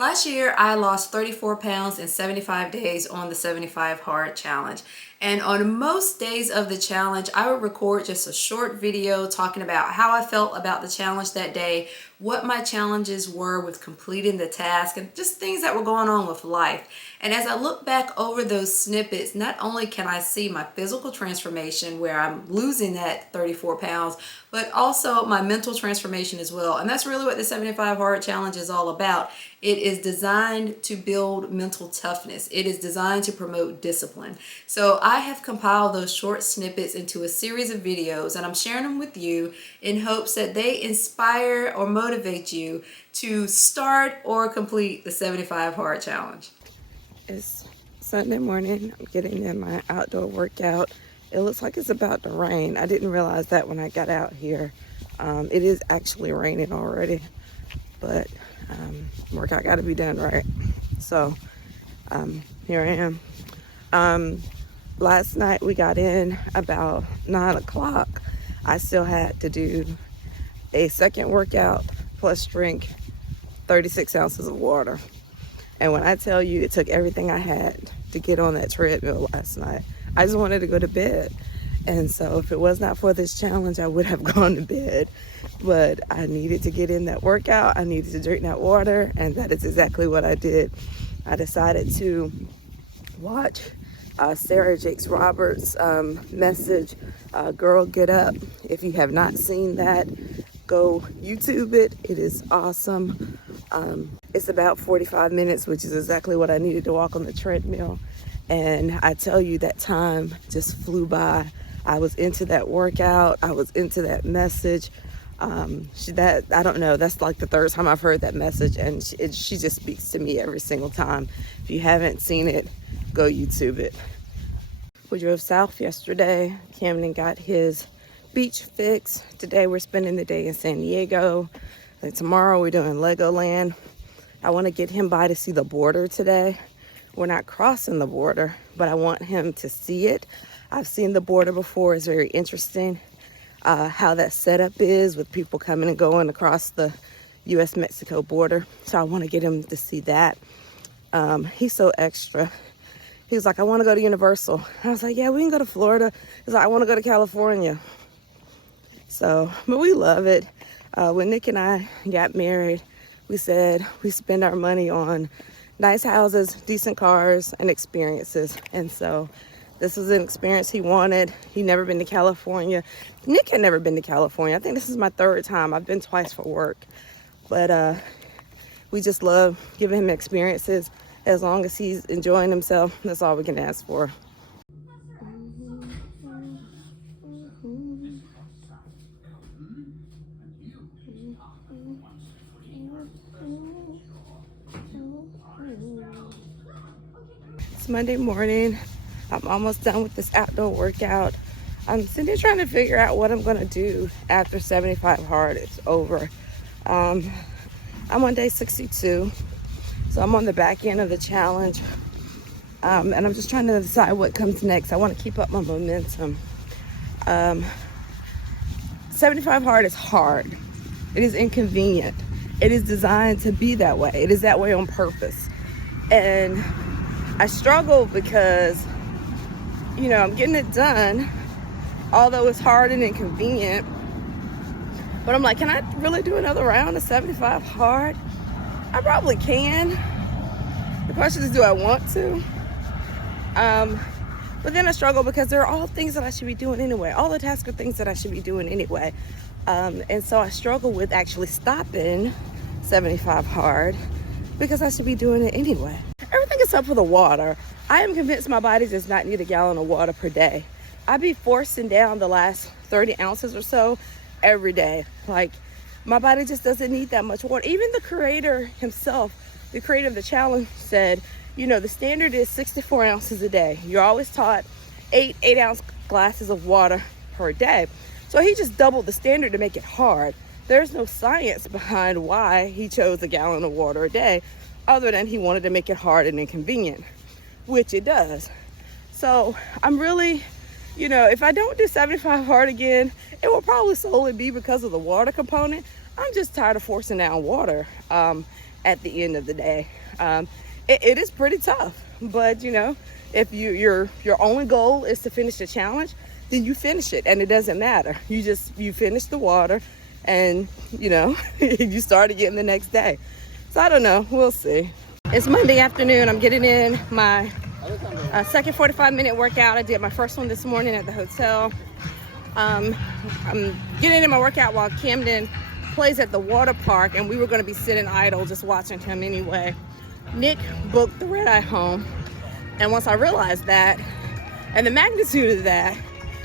Last year, I lost 34 pounds in 75 days on the 75 Hard Challenge. And on most days of the challenge, I would record just a short video talking about how I felt about the challenge that day, what my challenges were with completing the task, and just things that were going on with life. And as I look back over those snippets, not only can I see my physical transformation where I'm losing that 34 pounds, but also my mental transformation as well. And that's really what the 75 Hard Challenge is all about. It is designed to build mental toughness. It is designed to promote discipline. So I have compiled those short snippets into a series of videos, and I'm sharing them with you in hopes that they inspire or motivate you to start or complete the 75 Hard Challenge. It's Sunday morning. I'm getting in my outdoor workout. It looks like it's about to rain. I didn't realize that when I got out here. It is actually raining already, but workout got to be done right. So here I am. Last night we got in about 9 o'clock. I still had to do a second workout plus drink 36 ounces of water. And when I tell you it took everything I had to get on that treadmill last night, I just wanted to go to bed. And so if it was not for this challenge, I would have gone to bed. But I needed to get in that workout. I needed to drink that water. And that is exactly what I did. I decided to watch Sarah Jakes Roberts' message, Girl Get Up. If you have not seen that, go YouTube it. It is awesome. It's about 45 minutes, which is exactly what I needed to walk on the treadmill. And I tell you, that time just flew by. I was into that workout. I was into that message. I don't know, that's like the third time I've heard that message, and she just speaks to me every single time. If you haven't seen it, go YouTube it. We drove south yesterday. Camden got his beach fix. Today we're spending the day in San Diego. And tomorrow we're doing Legoland. I want to get him by to see the border today. We're not crossing the border, but I want him to see it. I've seen the border before. It's very interesting how that setup is with people coming and going across the U.S.-Mexico border. So I want to get him to see that. He's so extra. He was like, I want to go to Universal. I was like, yeah, we can go to Florida. He's like, I want to go to California. So, but we love it. When Nick and I got married, we said we spend our money on nice houses, decent cars, and experiences. And so this was an experience he wanted. He'd never been to California. Nick had never been to California. I think this is my third time. I've been twice for work. But we just love giving him experiences. As long as he's enjoying himself, that's all we can ask for. It's Monday morning. I'm almost done with this outdoor workout. I'm sitting here trying to figure out what I'm gonna do after 75 hard is over. I'm on day 62, so I'm on the back end of the challenge, and I'm just trying to decide what comes next. I want to keep up my momentum. 75 hard is hard. It is inconvenient. It is designed to be that way. It is that way on purpose. And I struggle because, I'm getting it done, although it's hard and inconvenient. But I'm like, can I really do another round of 75 hard? I probably can. The question is, do I want to? But then I struggle because they're all things that I should be doing anyway. All the tasks are things that I should be doing anyway. And so I struggle with actually stopping 75 hard because I should be doing it anyway. Everything except for the water. I am convinced my body does not need a gallon of water per day. I be forcing down the last 30 ounces or so every day. Like, my body just doesn't need that much water. Even the creator himself, the creator of the challenge, said, the standard is 64 ounces a day. You're always taught 8-ounce glasses of water per day. So he just doubled the standard to make it hard. There's no science behind why he chose a gallon of water a day, other than he wanted to make it hard and inconvenient, which it does. So I'm really, if I don't do 75 hard again, it will probably solely be because of the water component. I'm just tired of forcing down water. at the end of the day. It is pretty tough, but you know, if your only goal is to finish the challenge, then you finish it, and it doesn't matter. You finish the water, and you know, you start again the next day. So I don't know, we'll see. It's Monday afternoon. I'm getting in my second 45-minute workout. I did my first one this morning at the hotel. I'm getting in my workout while Camden plays at the water park, and we were going to be sitting idle just watching him anyway. Nick booked the red eye home, and once I realized that and the magnitude of that,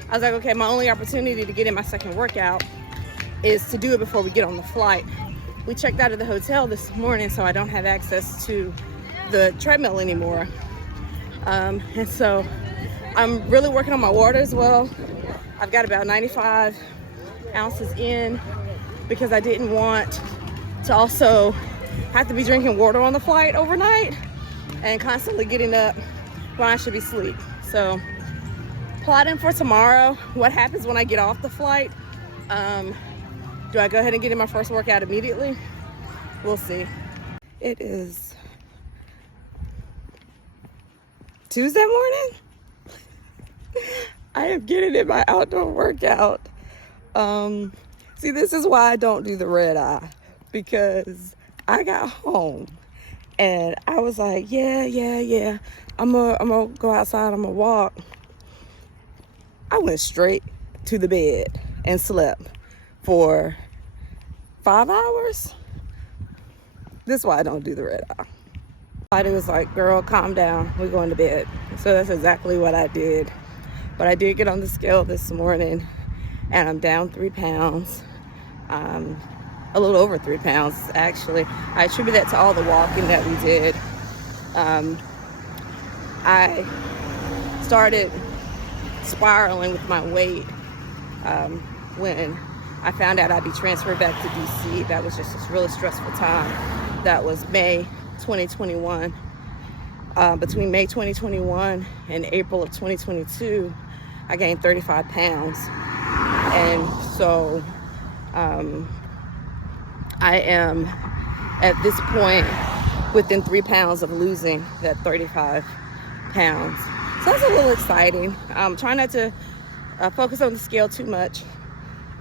I was like, okay, my only opportunity to get in my second workout is to do it before we get on the flight. We checked out of the hotel this morning, so I don't have access to the treadmill anymore. And so I'm really working on my water as well. I've got about 95 ounces in because I didn't want to also have to be drinking water on the flight overnight and constantly getting up when I should be asleep. So plotting for tomorrow, what happens when I get off the flight. Do I go ahead and get in my first workout immediately? We'll see. It is Tuesday morning. I am getting in my outdoor workout. See, this is why I don't do the red eye, because I got home and I was like, yeah, I'm gonna go outside, I'm gonna walk. I went straight to the bed and slept for 5 hours. This is why I don't do the red eye. Body was like, girl, calm down, we're going to bed. So that's exactly what I did. But I did get on the scale this morning, and I'm down 3 pounds. A little over 3 pounds, actually. I attribute that to all the walking that we did. I started spiraling with my weight when I found out I'd be transferred back to DC. That was just a really stressful time. That was May 2021. Between May 2021 and April of 2022, I gained 35 pounds. And so I am at this point within 3 pounds of losing that 35 pounds. So that's a little exciting. I'm trying not to focus on the scale too much,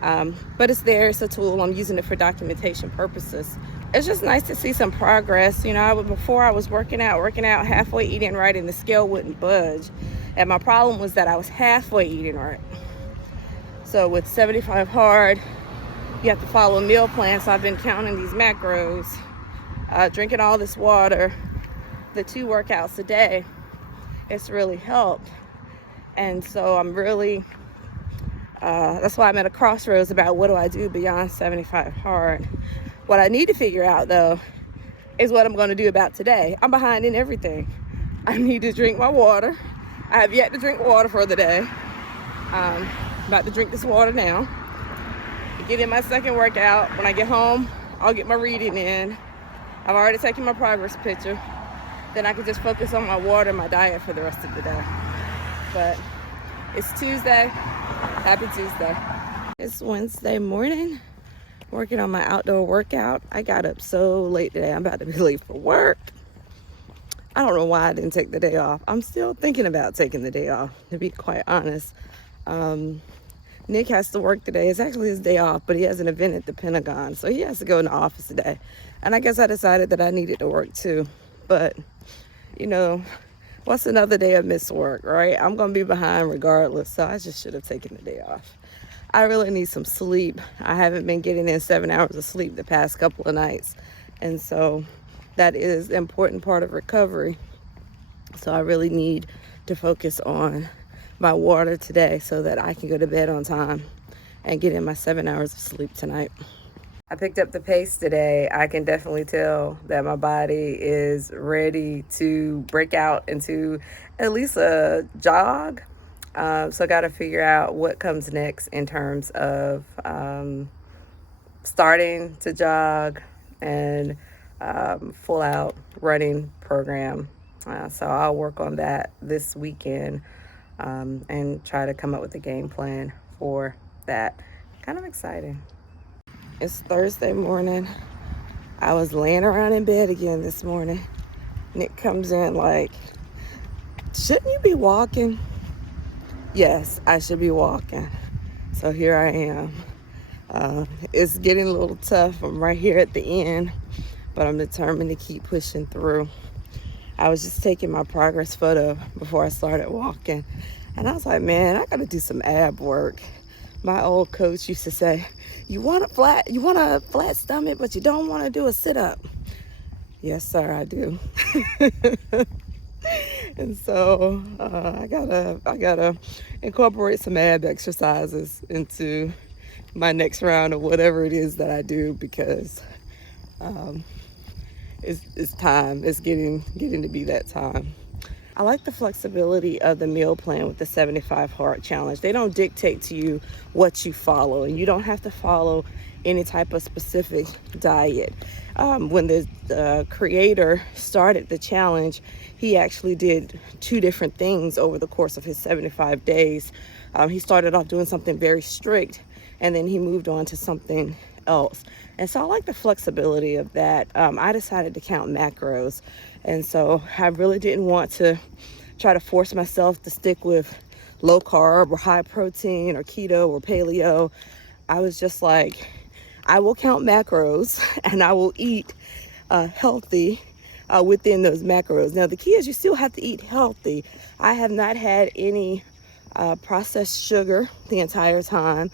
but it's there, it's a tool. I'm using it for documentation purposes. It's just nice to see some progress. You know, before I was working out, halfway eating right, and the scale wouldn't budge. And my problem was that I was halfway eating right. So with 75 hard, you have to follow a meal plan. So I've been counting these macros, drinking all this water, the 2 workouts a day. It's really helped. And so I'm really, that's why I'm at a crossroads about what do I do beyond 75 hard. What I need to figure out, though, is what I'm going to do about today. I'm behind in everything. I need to drink my water. I have yet to drink water for the day. I'm about to drink this water now. Get in my second workout. When I get home, I'll get my reading in. I've already taken my progress picture. Then I can just focus on my water and my diet for the rest of the day. But it's Tuesday. Happy Tuesday. It's Wednesday morning. Working on my outdoor workout. I got up so late today. I'm about to be late for work. I don't know why I didn't take the day off. I'm still thinking about taking the day off, to be quite honest. Nick has to work today. It's actually his day off, but he has an event at the Pentagon, so he has to go in the office today. And I guess I decided that I needed to work too. But, you know, what's another day of missed work, right? I'm going to be behind regardless, so I just should have taken the day off. I really need some sleep. I haven't been getting in 7 hours of sleep the past couple of nights. And so that is an important part of recovery. So I really need to focus on my water today so that I can go to bed on time and get in my 7 hours of sleep tonight. I picked up the pace today. I can definitely tell that my body is ready to break out into at least a jog. So I got to figure out what comes next in terms of starting to jog and full out running program. So I'll work on that this weekend and try to come up with a game plan for that. Kind of exciting. It's Thursday morning. I was laying around in bed again this morning. Nick comes in like, shouldn't you be walking? Yes, I should be walking. So here I am. It's getting a little tough. I'm right here at the end, but I'm determined to keep pushing through. I was just taking my progress photo before I started walking, and I was like, man, I gotta do some ab work. My old coach used to say, you want a flat stomach, but you don't want to do a sit-up. Yes, sir, I do. And so I gotta incorporate some ab exercises into my next round of whatever it is that I do, because it's time. It's getting to be that time. I like the flexibility of the meal plan with the 75 hard challenge. They don't dictate to you what you follow, and you don't have to follow any type of specific diet. When the creator started the challenge, he actually did 2 different things over the course of his 75 days. He started off doing something very strict, and then he moved on to something else. And so I like the flexibility of that. I decided to count macros, and so I really didn't want to try to force myself to stick with low carb or high protein or keto or paleo. I was just like, I will count macros and I will eat healthy within those macros. Now the key is you still have to eat healthy. I have not had any processed sugar the entire time.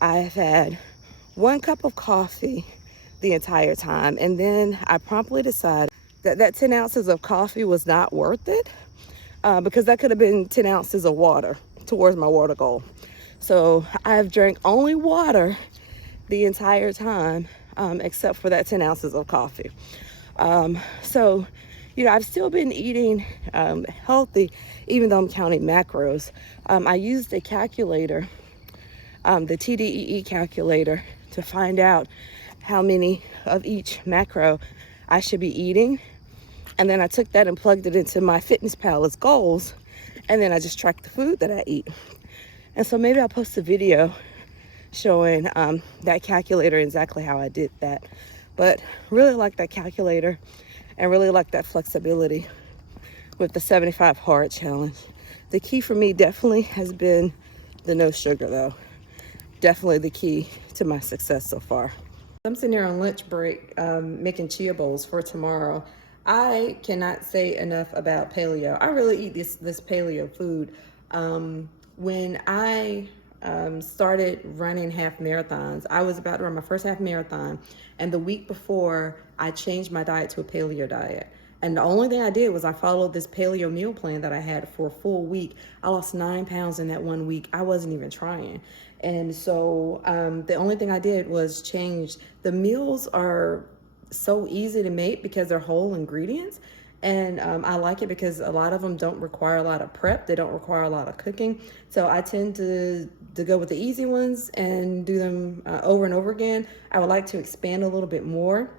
I have had 1 cup of coffee the entire time, and then I promptly decided that 10 ounces of coffee was not worth it, because that could have been 10 ounces of water towards my water goal. So I've drank only water the entire time, except for that 10 ounces of coffee. So, I've still been eating healthy, even though I'm counting macros. I used a calculator, the TDEE calculator, to find out how many of each macro I should be eating. And then I took that and plugged it into my FitnessPal's goals. And then I just tracked the food that I eat. And so maybe I'll post a video showing that calculator, exactly how I did that. But really like that calculator, and really like that flexibility with the 75 hard challenge. The key for me definitely has been the no sugar, though. Definitely the key to my success so far. I'm sitting here on lunch break making chia bowls for tomorrow. I cannot say enough about paleo. I really eat this paleo food. When I started running half marathons, I was about to run my first half marathon, and the week before I changed my diet to a paleo diet. And the only thing I did was I followed this paleo meal plan that I had for a full week. I lost 9 pounds in that 1 week. I wasn't even trying. And so the only thing I did was change. The meals are so easy to make because they're whole ingredients. And I like it because a lot of them don't require a lot of prep. They don't require a lot of cooking. So I tend to go with the easy ones and do them over and over again. I would like to expand a little bit more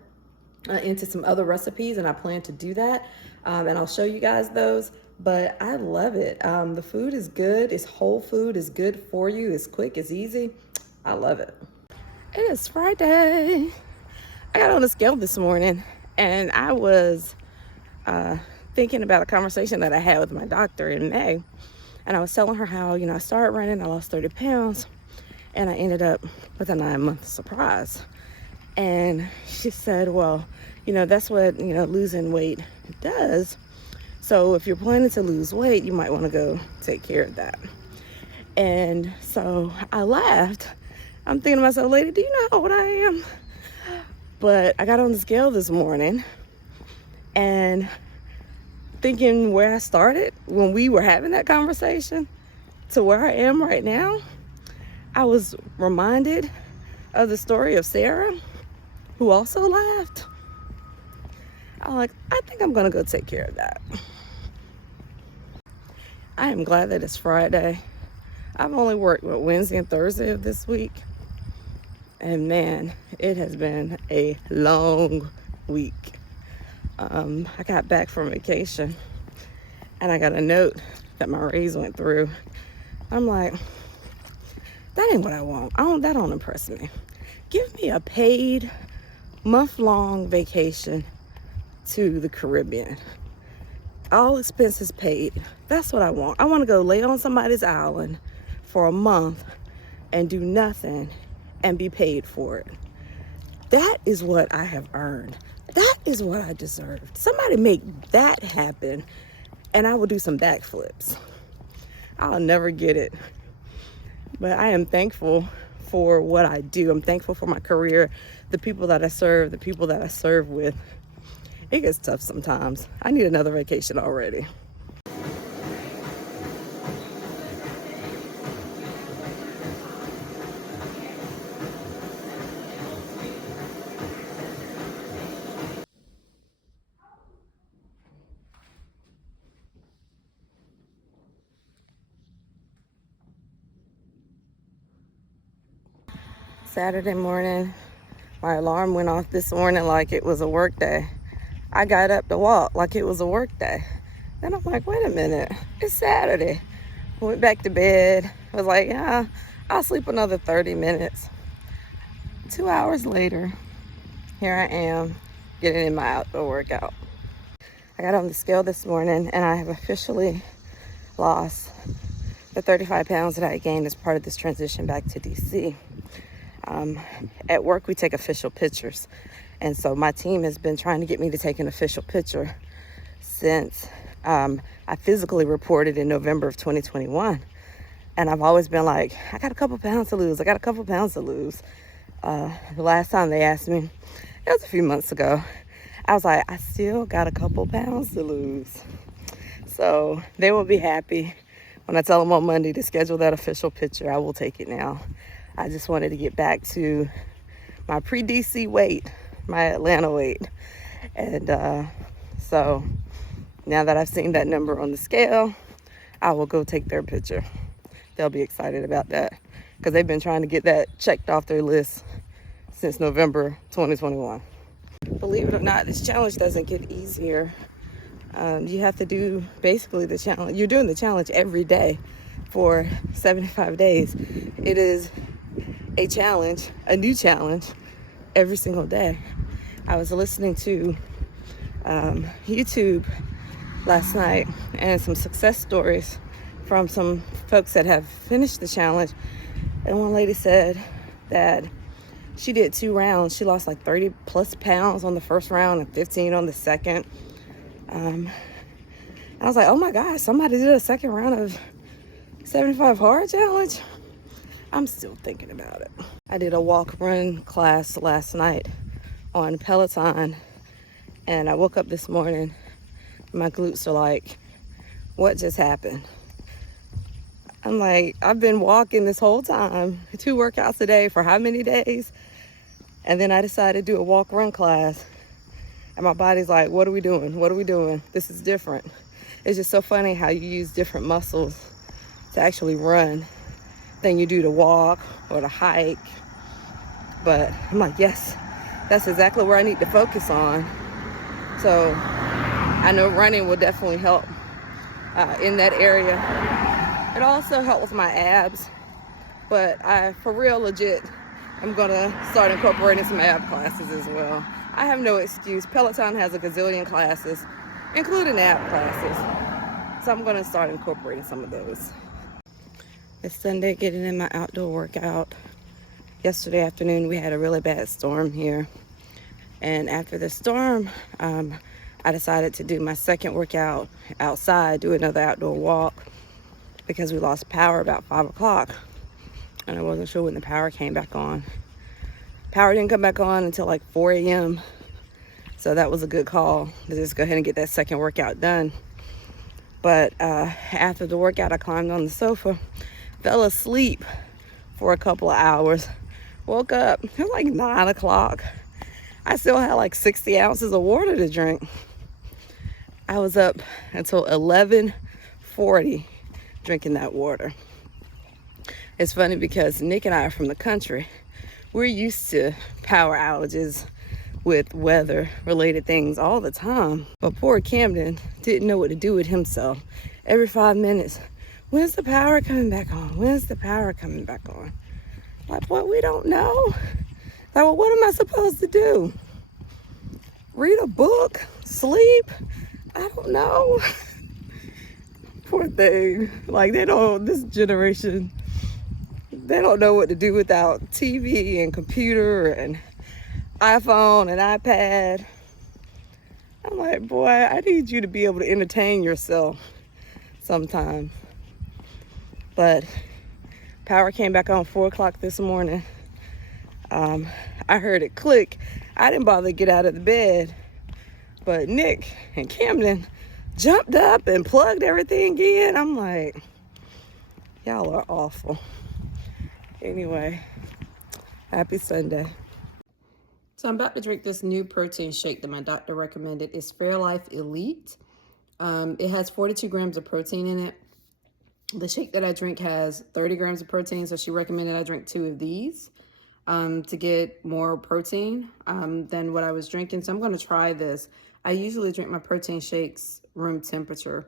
into some other recipes, and I plan to do that, and I'll show you guys those. But I love it. The food is good. It's whole food. It's good for you. It's quick. It's easy. I love it. It is Friday. I got on the scale this morning, and I was thinking about a conversation that I had with my doctor in May, and I was telling her how I started running, I lost 30 pounds, and I ended up with a 9-month surprise. And she said, well, that's what, losing weight does. So if you're planning to lose weight, you might want to go take care of that. And so I laughed. I'm thinking to myself, lady, do you know how old I am? But I got on the scale this morning and thinking where I started when we were having that conversation to where I am right now, I was reminded of the story of Sarah, who also laughed. I'm like, I think I'm gonna go take care of that. I am glad that it's Friday. I've only worked Wednesday and Thursday of this week, and man, it has been a long week. I got back from vacation and I got a note that my raise went through. I'm like, that ain't what I want. That don't impress me. Give me a paid month-long vacation to the Caribbean. All expenses paid. That's what I want. I want to go lay on somebody's island for a month and do nothing and be paid for it. That is what I have earned. That is what I deserve. Somebody make that happen and I will do some backflips. I'll never get it. But I am thankful for what I do. I'm thankful for my career, the people that I serve, the people that I serve with. It gets tough sometimes. I need another vacation already. Saturday morning, my alarm went off this morning like it was a work day. I got up to walk like it was a work day. Then I'm like, wait a minute, it's Saturday. Went back to bed. I was like, yeah, I'll sleep another 30 minutes. 2 hours later, here I am getting in my outdoor workout. I got on the scale this morning and I have officially lost the 35 pounds that I gained as part of this transition back to DC. At work, we take official pictures. And so my team has been trying to get me to take an official picture since I physically reported in November of 2021. And I've always been like, I got a couple pounds to lose. I got a couple pounds to lose. The last time they asked me, it was a few months ago. I was like, I still got a couple pounds to lose. So they will be happy when I tell them on Monday to schedule that official picture. I will take it now. I just wanted to get back to my pre-DC weight, my Atlanta weight. And so now that I've seen that number on the scale, I will go take their picture. They'll be excited about that because they've been trying to get that checked off their list since November 2021. Believe it or not, this challenge doesn't get easier. You have to do basically the challenge. You're doing the challenge every day for 75 days. It is a challenge, a new challenge every single day. I was listening to YouTube last night and some success stories from some folks that have finished the challenge. And one lady said that she did 2 rounds. She lost like 30 plus pounds on the first round and 15 on the second. I was like, oh my gosh, somebody did a second round of 75 hard challenge. I'm still thinking about it. I did a walk run class last night on Peloton and I woke up this morning, my glutes are like, what just happened? I'm like, I've been walking this whole time, 2 workouts a day for how many days? And then I decided to do a walk run class and my body's like, what are we doing? What are we doing? This is different. It's just so funny how you use different muscles to actually run than you do to walk or to hike. But I'm like, yes, that's exactly where I need to focus on. So I know running will definitely help in that area. It also helped with my abs, but I, for real, legit, I'm gonna start incorporating some ab classes as well. I have no excuse. Peloton has a gazillion classes, including ab classes. So I'm gonna start incorporating some of those. It's Sunday, getting in my outdoor workout. Yesterday afternoon, we had a really bad storm here. And after the storm, I decided to do my second workout outside, do another outdoor walk, because we lost power about 5 o'clock. And I wasn't sure when the power came back on. Power didn't come back on until like 4 a.m. So that was a good call to just go ahead and get that second workout done. But after the workout, I climbed on the sofa, fell asleep for a couple of hours, woke up, it was like 9 o'clock. I still had like 60 ounces of water to drink. I was up until 11:40 drinking that water. It's funny because Nick and I are from the country. We're used to power outages with weather related things all the time. But poor Camden didn't know what to do with himself. Every 5 minutes, when's the power coming back on? When's the power coming back on? Like, what? We don't know. Like, well, what am I supposed to do? read a book, sleep. I don't know. Poor thing. Like, they don't, this generation, they don't know what to do without TV and computer and iPhone and iPad. I'm like, boy, I need you to be able to entertain yourself sometime. But power came back on 4 o'clock this morning. I heard it click. I didn't bother to get out of the bed, but Nick and Camden jumped up and plugged everything in. I'm like, y'all are awful. Anyway, happy Sunday. So I'm about to drink this new protein shake that my doctor recommended. It's Fairlife Elite. It has 42 grams of protein in it. The shake that I drink has 30 grams of protein, so she recommended I drink 2 of these to get more protein than what I was drinking. So I'm going to try this. I usually drink my protein shakes room temperature,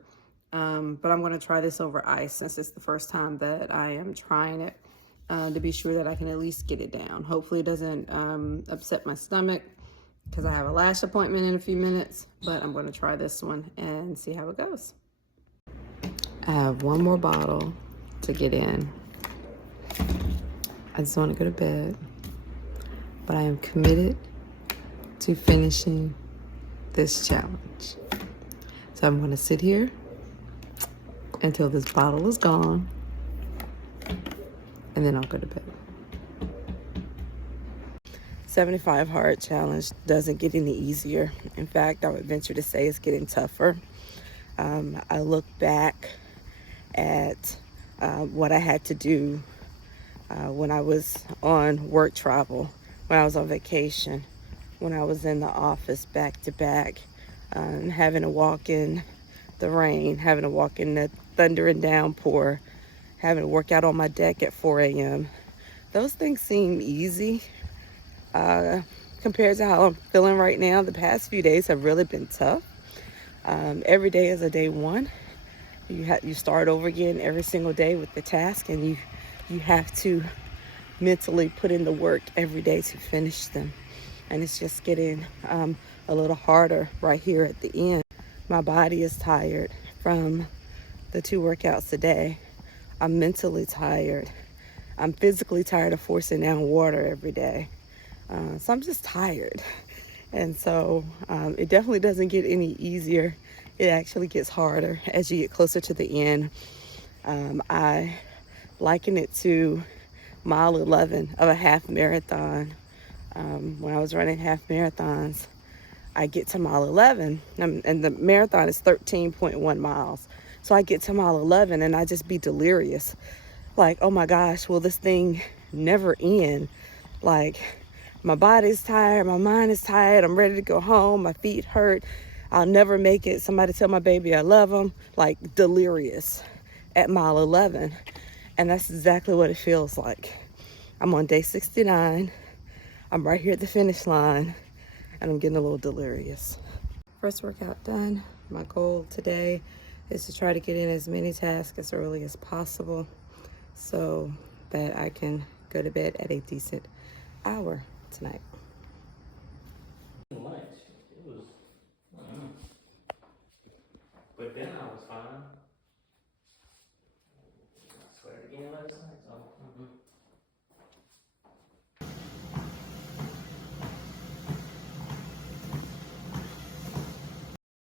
but I'm going to try this over ice since it's the first time that I am trying it to be sure that I can at least get it down. Hopefully it doesn't upset my stomach because I have a lash appointment in a few minutes, but I'm going to try this one and see how it goes. I have one more bottle to get in. I just want to go to bed, but I am committed to finishing this challenge. So I'm going to sit here until this bottle is gone, and then I'll go to bed. 75 hard challenge doesn't get any easier. In fact, I would venture to say it's getting tougher. I look back at what I had to do when I was on work travel, when I was on vacation, when I was in the office back to back, having to walk in the rain, having to walk in the thunder and downpour, having to work out on my deck at 4 a.m. Those things seem easy compared to how I'm feeling right now. The past few days have really been tough. Every day is a day one. You start over again every single day with the task, and you have to mentally put in the work every day to finish them. And it's just getting a little harder right here at the end. My body is tired from the 2 workouts a day. I'm mentally tired. I'm physically tired of forcing down water every day. So I'm just tired. And so it definitely doesn't get any easier. It actually gets harder as you get closer to the end. I liken it to mile 11 of a half marathon. When I was running half marathons, I get to mile 11, and the marathon is 13.1 miles. So I get to mile 11 and I just be delirious. Like, oh my gosh, will this thing never end? Like, my body's tired, my mind is tired, I'm ready to go home, my feet hurt, I'll never make it. Somebody tell my baby I love him. Like, delirious at mile 11. And that's exactly what it feels like. I'm on day 69. I'm right here at the finish line, and I'm getting a little delirious. First workout done. My goal today is to try to get in as many tasks as early as possible so that I can go to bed at a decent hour tonight. Lunch. It was, but then I was fine. I swear again last night.